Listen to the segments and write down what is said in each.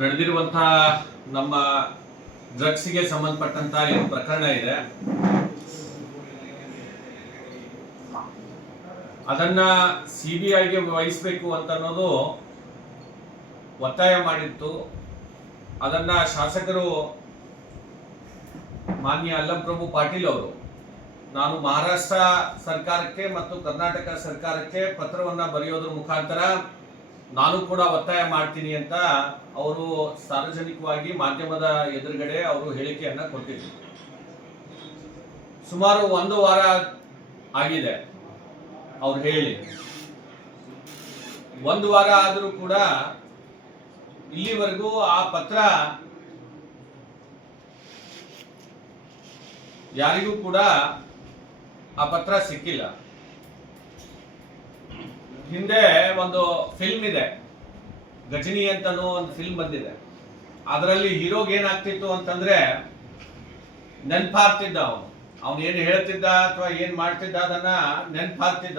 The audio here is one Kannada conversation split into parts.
ನಡೆದಿರುವಂಥ ನಮ್ಮ ಡ್ರಗ್ಸ್ಗೆ ಸಂಬಂಧಪಟ್ಟಂತ ಏನು ಪ್ರಕರಣ ಇದೆ. ಅದನ್ನ ಸಿಬಿಐಗೆ ವಹಿಸಬೇಕು ಅಂತ ಅನ್ನೋದು ಒತ್ತಾಯ ಮಾಡಿತ್ತು. ಅದನ್ನ ಶಾಸಕರು ಮಾನ್ಯ ಅಲ್ಲಂಪ್ರಭು ಪಾಟೀಲ್ ಅವರು, ನಾನು ಮಹಾರಾಷ್ಟ್ರ ಸರ್ಕಾರಕ್ಕೆ ಮತ್ತು ಕರ್ನಾಟಕ ಸರ್ಕಾರಕ್ಕೆ ಪತ್ರವನ್ನ ಬರೆಯೋದ್ರ ಮುಖಾಂತರ ನಾನು ಕೂಡ ಒತ್ತಾಯ ಮಾಡ್ತೀನಿ ಅಂತ ಅವರು ಸಾರ್ವಜನಿಕವಾಗಿ ಮಾಧ್ಯಮದ ಎದುರುಗಡೆ ಅವರು ಹೇಳಿಕೆಯನ್ನ ಕೊಟ್ಟಿದ್ರು. ಸುಮಾರು ಒಂದು ವಾರ ಆಗಿದೆ ಅವ್ರು ಹೇಳಿ. ಒಂದು ವಾರ ಆದರೂ ಕೂಡ ಇಲ್ಲಿವರೆಗೂ ಆ ಪತ್ರ ಯಾರಿಗೂ ಕೂಡ ಆ ಪತ್ರ ಸಿಕ್ಕಿಲ್ಲ. ಹಿಂದೆ ಒಂದು ಫಿಲ್ಮ್ ಇದೆ. ಗಜನಿ ಅಂತನೂ ಒಂದು ಫಿಲ್ಮ್ ಬಂದಿದೆ. ಅದರಲ್ಲಿ ಹೀರೋಗೆ ಏನಾಗ್ತಿತ್ತು ಅಂತಂದ್ರೆ ನೆನ್ಪಾಗ್ತಿದ್ದ ಅವನು. ಅವನು ಏನು ಹೇಳ್ತಿದ್ದ ಅಥವಾ ಏನು ಮಾಡ್ತಿದ್ದ ಅದನ್ನ ನೆನ್ಪಾಗ್ತಿದ್ದ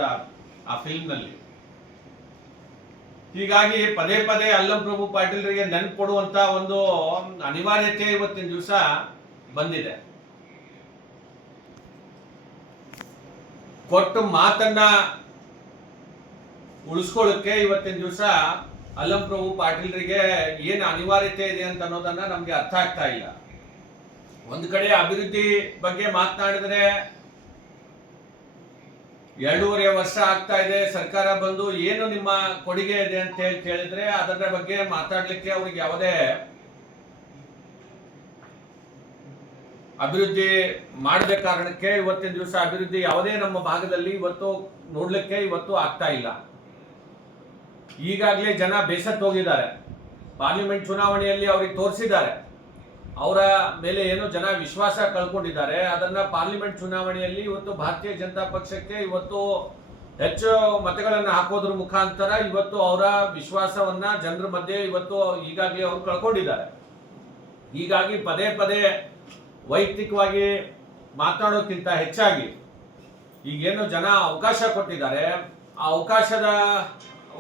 ಆ ಫಿಲ್ಮ್ನಲ್ಲಿ ಹೀಗಾಗಿ ಪದೇ ಪದೇ ಅಲ್ಲಂ ಪ್ರಭು ಪಾಟೀಲ್ರಿಗೆ ನೆನ್ಪು ಕೊಡುವಂತ ಒಂದು ಅನಿವಾರ್ಯತೆ ಇವತ್ತಿನ ದಿವಸ ಬಂದಿದೆ. ಕೊಟ್ಟು ಮಾತನ್ನ ಉಳಿಸ್ಕೊಳ್ಳಕ್ಕೆ ಇವತ್ತಿನ ದಿವಸ ಅಲ್ಲಂ ಪ್ರಭು ಪಾಟೀಲ್ರಿಗೆ ಏನು ಅನಿವಾರ್ಯತೆ ಇದೆ ಅಂತ ಅನ್ನೋದನ್ನ ನಮ್ಗೆ ಅರ್ಥ ಆಗ್ತಾ ಇಲ್ಲ. ಒಂದ್ ಕಡೆ ಅಭಿವೃದ್ಧಿ ಬಗ್ಗೆ ಮಾತನಾಡಿದ್ರೆ ಎರಡೂವರೆ ವರ್ಷ ಆಗ್ತಾ ಇದೆ, ಸರ್ಕಾರ ಬಂದು ಏನು ನಿಮ್ಮ ಕೊಡುಗೆ ಇದೆ ಅಂತ ಹೇಳಿ ಕೇಳಿದ್ರೆ ಅದರ ಬಗ್ಗೆ ಮಾತಾಡ್ಲಿಕ್ಕೆ ಅವ್ರಿಗೆ ಯಾವುದೇ ಅಭಿವೃದ್ಧಿ ಮಾಡದ ಕಾರಣಕ್ಕೆ ಇವತ್ತಿನ ದಿವಸ ಅಭಿವೃದ್ಧಿ ಯಾವುದೇ ನಮ್ಮ ಭಾಗದಲ್ಲಿ ಇವತ್ತು ನೋಡ್ಲಿಕ್ಕೆ ಇವತ್ತು ಆಗ್ತಾ ಇಲ್ಲ. ಈಗಾಗಲೇ ಜನ ಬೇಸತ್ತು ಹೋಗಿದ್ದಾರೆ. ಪಾರ್ಲಿಮೆಂಟ್ ಚುನಾವಣೆಯಲ್ಲಿ ಅವ್ರಿಗೆ ತೋರಿಸಿದ್ದಾರೆ. ಅವರ ಮೇಲೆ ಏನು ಜನ ವಿಶ್ವಾಸ ಕಳ್ಕೊಂಡಿದ್ದಾರೆ. ಅದನ್ನ ಪಾರ್ಲಿಮೆಂಟ್ ಚುನಾವಣೆಯಲ್ಲಿ ಇವತ್ತು ಭಾರತೀಯ ಜನತಾ ಪಕ್ಷಕ್ಕೆ ಇವತ್ತು ಹೆಚ್ಚು ಮತಗಳನ್ನು ಹಾಕೋದ್ರ ಮುಖಾಂತರ ಇವತ್ತು ಅವರ ವಿಶ್ವಾಸವನ್ನ ಜನರ ಮಧ್ಯೆ ಇವತ್ತು ಈಗಾಗಲೇ ಅವರು ಕಳ್ಕೊಂಡಿದ್ದಾರೆ. ಹೀಗಾಗಿ ಪದೇ ಪದೇ ವೈಯಕ್ತಿಕವಾಗಿ ಮಾತನಾಡೋಕ್ಕಿಂತ ಹೆಚ್ಚಾಗಿ ಈಗೇನು ಜನ ಅವಕಾಶ ಕೊಟ್ಟಿದ್ದಾರೆ. ಆ ಅವಕಾಶದ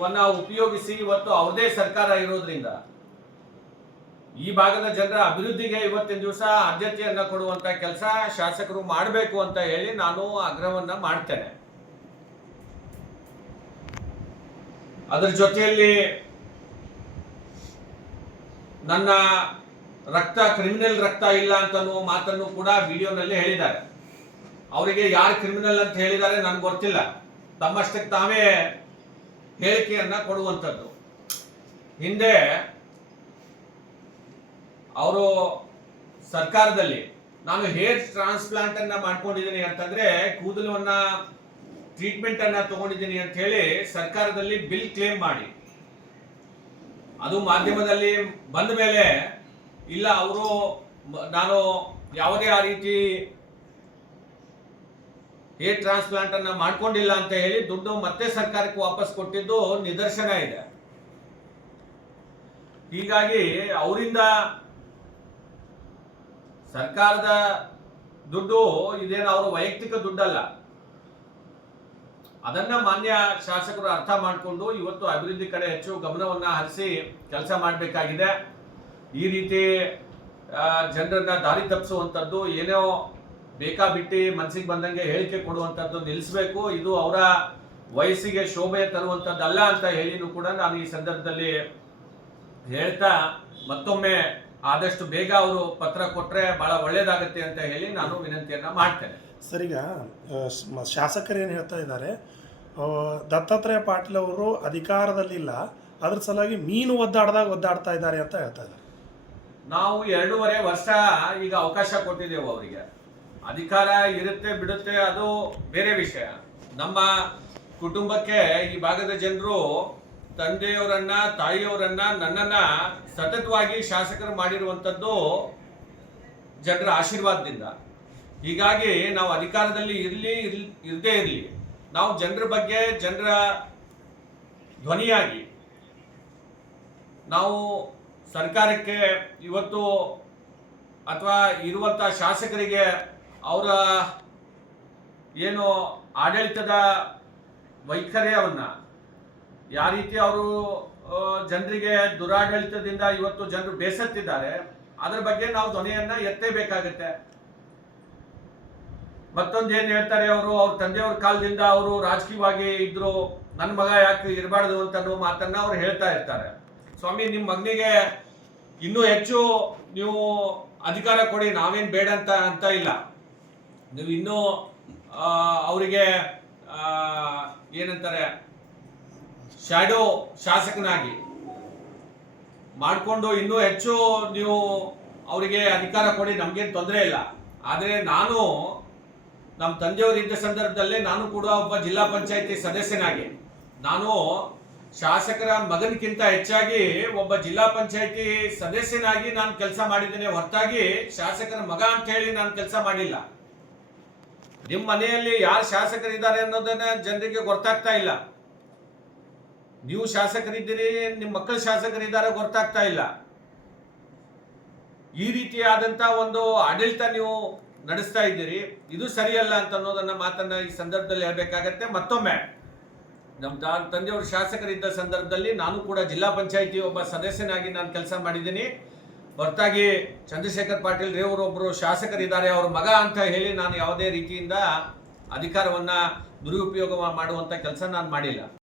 ವನ್ನ ಉಪಯೋಗಿಸಿ ಇವತ್ತು ಅವ್ರದೇ ಸರ್ಕಾರ ಇರೋದ್ರಿಂದ ಈ ಭಾಗದ ಜನರ ಅಭಿವೃದ್ಧಿಗೆ ಇವತ್ತಿನ ದಿವಸ ಆದ್ಯತೆಯನ್ನ ಕೊಡುವಂತ ಕೆಲಸ ಶಾಸಕರು ಮಾಡಬೇಕು ಅಂತ ಹೇಳಿ ನಾನು ಆಗ್ರಹವನ್ನ ಮಾಡ್ತೇನೆ. ಅದರ ಜೊತೆಯಲ್ಲಿ ನನ್ನ ರಕ್ತ, ಕ್ರಿಮಿನಲ್ ರಕ್ತ ಇಲ್ಲ ಅಂತ ಅನ್ನುವ ಮಾತನ್ನು ಕೂಡ ವಿಡಿಯೋನಲ್ಲಿ ಹೇಳಿದ್ದಾರೆ. ಅವರಿಗೆ ಯಾರು ಕ್ರಿಮಿನಲ್ ಅಂತ ಹೇಳಿದ್ದಾರೆ ನನಗೆ ಗೊತ್ತಿಲ್ಲ. ತಮ್ಮಷ್ಟಕ್ಕೆ ತಾವೇ ಹೇಳಿಕೆಯನ್ನ ಕೊಡುವಂಥದ್ದು. ಹಿಂದೆ ಅವರು ಸರ್ಕಾರದಲ್ಲಿ, ನಾನು ಹೇರ್ ಟ್ರಾನ್ಸ್ಪ್ಲಾಂಟ್ ಅನ್ನ ಮಾಡ್ಕೊಂಡಿದ್ದೀನಿ ಅಂತಂದ್ರೆ ಕೂದಲವನ್ನ ಟ್ರೀಟ್ಮೆಂಟ್ ಅನ್ನ ತಗೊಂಡಿದ್ದೀನಿ ಅಂತ ಹೇಳಿ ಸರ್ಕಾರದಲ್ಲಿ ಬಿಲ್ ಕ್ಲೇಮ್ ಮಾಡಿ. ಅದು ಮಾಧ್ಯಮದಲ್ಲಿ ಬಂದ ಮೇಲೆ, ಇಲ್ಲ, ಅವರು ನಾನು ಯಾವುದೇ ಆ ರೀತಿ ಹೇರ್ ಟ್ರಾನ್ಸ್ಪ್ಲಾಂಟ್ ಅನ್ನ ಮಾಡ್ಕೊಂಡಿಲ್ಲ ಅಂತ ಹೇಳಿ ದುಡ್ಡು ಮತ್ತೆ ಸರ್ಕಾರಕ್ಕೆ ವಾಪಸ್ ಕೊಟ್ಟಿದ್ದು ನಿದರ್ಶನ ಇದೆ. ಹೀಗಾಗಿ ಅವರಿಂದ ಸರ್ಕಾರದ ದುಡ್ಡು ಇದೇನು ಅವರ ವೈಯಕ್ತಿಕ ದುಡ್ಡಲ್ಲ. ಅದನ್ನ ಮಾನ್ಯ ಶಾಸಕರು ಅರ್ಥ ಮಾಡಿಕೊಂಡು ಇವತ್ತು ಅಭಿವೃದ್ಧಿ ಕಡೆ ಹೆಚ್ಚು ಗಮನವನ್ನ ಹರಿಸಿ ಕೆಲಸ ಮಾಡಬೇಕಾಗಿದೆ. ಈ ರೀತಿ ಜನರನ್ನ ದಾರಿ ತಪ್ಪಿಸುವಂಥದ್ದು ಏನೋ ಬೇಕಾಬಿಟ್ಟಿ ಮನ್ಸಿಗೆ ಬಂದಂಗೆ ಹೇಳಿಕೆ ಕೊಡುವಂಥದ್ದು ನಿಲ್ಲಿಸಬೇಕು. ಇದು ಅವರ ವಯಸ್ಸಿಗೆ ಶೋಭೆ ತರುವಂಥದ್ದಲ್ಲ ಅಂತ ಹೇಳಿನೂ ಕೂಡ ನಾನು ಈ ಸಂದರ್ಭದಲ್ಲಿ ಹೇಳ್ತಾ ಮತ್ತೊಮ್ಮೆ ಆದಷ್ಟು ಬೇಗ ಅವರು ಪತ್ರ ಕೊಟ್ಟರೆ ಬಹಳ ಒಳ್ಳೇದಾಗುತ್ತೆ ಅಂತ ಹೇಳಿ ನಾನು ವಿನಂತಿಯನ್ನ ಮಾಡ್ತೇನೆ. ಸರಿಗ ಶಾಸಕರು ಏನು ಹೇಳ್ತಾ ಇದ್ದಾರೆ ದತ್ತಾತ್ರೇಯ ಪಾಟೀಲ್ ಅವರು ಅಧಿಕಾರದಲ್ಲಿಲ್ಲ ಅದ್ರ ಸಲುವಾಗಿ ಮೀನು ಒದ್ದಾಡ್ದಾಗ ಒದ್ದಾಡ್ತಾ ಇದ್ದಾರೆ ಅಂತ ಹೇಳ್ತಾ ಇದ್ದಾರೆ. ನಾವು ಎರಡೂವರೆ ವರ್ಷ ಈಗ ಅವಕಾಶ ಕೊಟ್ಟಿದ್ದೇವೆ ಅವರಿಗೆ. ಅಧಿಕಾರ ಇರುತ್ತೆ, ಬಿಡುತ್ತೆ, ಅದು ಬೇರೆ ವಿಷಯ. ನಮ್ಮ ಕುಟುಂಬಕ್ಕೆ ಈ ಭಾಗದ ಜನರು ತಂದೆಯವರನ್ನ, ತಾಯಿಯವರನ್ನ, ನನ್ನನ್ನ ಸತತವಾಗಿ ಶಾಸಕರು ಮಾಡಿರುವಂಥದ್ದು ಜನರ ಆಶೀರ್ವಾದದಿಂದ. ಹೀಗಾಗಿ ನಾವು ಅಧಿಕಾರದಲ್ಲಿ ಇರಲಿ ಇರದೇ ಇರಲಿ. ನಾವು ಜನರ ಬಗ್ಗೆ, ಜನರ ಧ್ವನಿಯಾಗಿ ನಾವು ಸರ್ಕಾರಕ್ಕೆ ಇವತ್ತು ಅಥವಾ ಇರುವಂಥ ಶಾಸಕರಿಗೆ ಅವರ ಏನು ಆಡಳಿತದ ವೈಖರ್ಯವನ್ನ ಯಾವ ರೀತಿ ಅವರು ಜನರಿಗೆ ದುರಾಡಳಿತದಿಂದ ಇವತ್ತು ಜನರು ಬೇಸತ್ತಿದ್ದಾರೆ, ಅದರ ಬಗ್ಗೆ ನಾವು ಧ್ವನಿಯನ್ನ ಎತ್ತೇಬೇಕಾಗತ್ತೆ. ಮತ್ತೊಂದು ಏನು ಹೇಳ್ತಾರೆ ಅವರು, ಅವ್ರ ತಂದೆಯವ್ರ ಕಾಲದಿಂದ ಅವರು ರಾಜಕೀಯವಾಗಿ ಇದ್ರು, ನನ್ನ ಮಗ ಯಾಕೆ ಇರಬಾರ್ದು ಅಂತ ಮಾತನ್ನ ಅವ್ರು ಹೇಳ್ತಾ ಇರ್ತಾರೆ. ಸ್ವಾಮಿ ನಿಮ್ಮ ಮಗನಿಗೆ ಇನ್ನೂ ಹೆಚ್ಚು ನೀವು ಅಧಿಕಾರ ಕೊಡಿ, ನಾವೇನ್ ಬೇಡ ಅಂತ ಅಂತ ಇಲ್ಲ. ನೀವು ಇನ್ನೂ ಅವರಿಗೆ ಏನಂತಾರೆ ಶ್ಯಾಡೋ ಶಾಸಕನಾಗಿ ಮಾಡಿಕೊಂಡು ಇನ್ನೂ ಹೆಚ್ಚು ನೀವು ಅವರಿಗೆ ಅಧಿಕಾರ ಕೊಡಿ, ನಮಗೇನು ತೊಂದರೆ ಇಲ್ಲ. ಆದರೆ ನಾನು ನಮ್ಮ ತಂದೆಯವರಿದ್ದ ಸಂದರ್ಭದಲ್ಲೇ ನಾನು ಕೂಡ ಒಬ್ಬ ಜಿಲ್ಲಾ ಪಂಚಾಯತಿ ಸದಸ್ಯನಾಗಿ, ನಾನು ಶಾಸಕರ ಮಗನಕ್ಕಿಂತ ಹೆಚ್ಚಾಗಿ ಒಬ್ಬ ಜಿಲ್ಲಾ ಪಂಚಾಯತಿ ಸದಸ್ಯನಾಗಿ ನಾನು ಕೆಲಸ ಮಾಡಿದ್ದೇನೆ. ಹೊರತಾಗಿ ಶಾಸಕರ ಮಗ ಅಂತ ಹೇಳಿ ನಾನು ಕೆಲಸ ಮಾಡಿಲ್ಲ. ನಿಮ್ಮ ಮನೆಯಲ್ಲಿ ಯಾರು ಶಾಸಕರಿದ್ದಾರೆ ಅನ್ನೋದನ್ನ ಜನರಿಗೆ ಗೊತ್ತಾಗ್ತಾ ಇಲ್ಲ. ನೀವು ಶಾಸಕರಿದ್ದೀರಿ ನಿಮ್ಮ ಮಕ್ಕಳು ಶಾಸಕರಿದ್ದಾರೆ ಗೊತ್ತಾಗ್ತಾ ಇಲ್ಲ. ಈ ರೀತಿಯಾದಂತ ಒಂದು ಆಡಳಿತ ನೀವು ನಡೆಸ್ತಾ ಇದ್ದೀರಿ. ಇದು ಸರಿಯಲ್ಲ ಅಂತ ಅನ್ನೋದನ್ನ ಮಾತನ್ನ ಈ ಸಂದರ್ಭದಲ್ಲಿ ಹೇಳ್ಬೇಕಾಗತ್ತೆ. ಮತ್ತೊಮ್ಮೆ ನಮ್ಮ ತಾ- ತಂದೆಯವರು ಶಾಸಕರಿದ್ದ ಸಂದರ್ಭದಲ್ಲಿ ನಾನು ಕೂಡ ಜಿಲ್ಲಾ ಪಂಚಾಯಿತಿ ಒಬ್ಬ ಸದಸ್ಯನಾಗಿ ನಾನು ಕೆಲಸ ಮಾಡಿದ್ದೀನಿ. ಹೊರತಾಗಿ ಚಂದ್ರಶೇಖರ್ ಪಾಟೀಲ್ ರೇವರು ಒಬ್ಬರು ಶಾಸಕರಿದ್ದಾರೆ, ಅವ್ರ ಮಗ ಅಂತ ಹೇಳಿ ನಾನು ಯಾವುದೇ ರೀತಿಯಿಂದ ಅಧಿಕಾರವನ್ನ ದುರುಪಯೋಗ ಮಾಡುವಂತ ಕೆಲಸ ನಾನು ಮಾಡಿಲ್ಲ.